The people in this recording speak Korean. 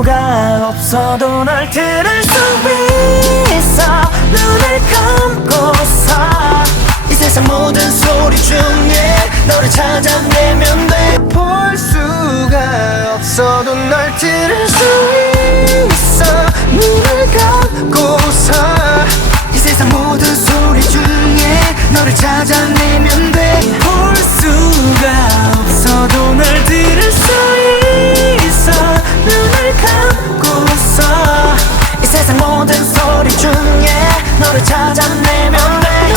수가 없어도 널 들을 수 있어. 눈을 감고서 이 세상 모든 소리 중에 너를 찾아내면 돼. 볼 수가 없어도 널 들을 수 있어.